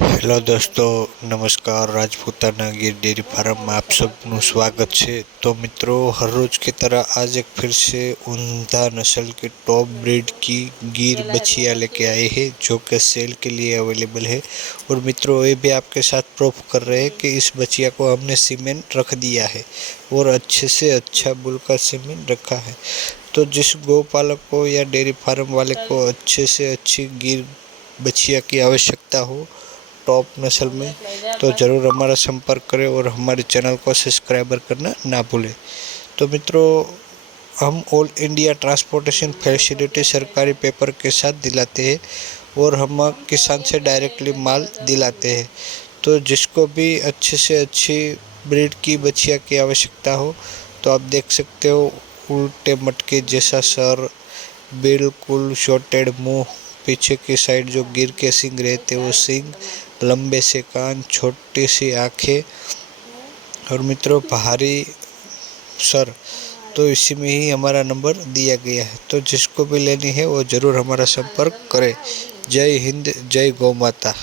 Hello દોસ્તો, નમસ્કાર। Rajputana Gir dairy farm में आप सबનું स्वागत है। तो मित्रों, हर रोज़ की तरह आज एक फिर से उम्दा नस्ल की टॉप ब्रीड की गिर बछिया लेके आए हैं, जो कि सेल के लिए अवेलेबल है। और मित्रों, ये भी आपके साथ प्रूफ कर रहे हैं कि इस बछिया को हमने सीमेन रख दिया है और अच्छे से अच्छा बुल का सीमेन रखा है। तो जिस गौपालक को या डेयरी फार्म वाले को अच्छे से अच्छी गिर बछिया की आवश्यकता हो टॉप नस्ल में, तो ज़रूर हमारा संपर्क करें और हमारे चैनल को सब्सक्राइबर करना ना भूलें। तो मित्रों, हम ऑल इंडिया ट्रांसपोर्टेशन फैसिलिटी सरकारी पेपर के साथ दिलाते हैं और हम किसान से डायरेक्टली माल दिलाते हैं। तो जिसको भी अच्छे से अच्छी ब्रीड की बछिया की आवश्यकता हो, तो आप देख सकते हो उल्टे मटके जैसा सर, बिल्कुल शॉर्टेड मुंह, पीछे की साइड जो गिर के सींग रहते वो सींग, लंबे से कान, छोटी सी आँखें और मित्रों भारी सर। तो इसी में ही हमारा नंबर दिया गया है। तो जिसको भी लेनी है वो ज़रूर हमारा संपर्क करें। जय हिंद, जय गौ माता।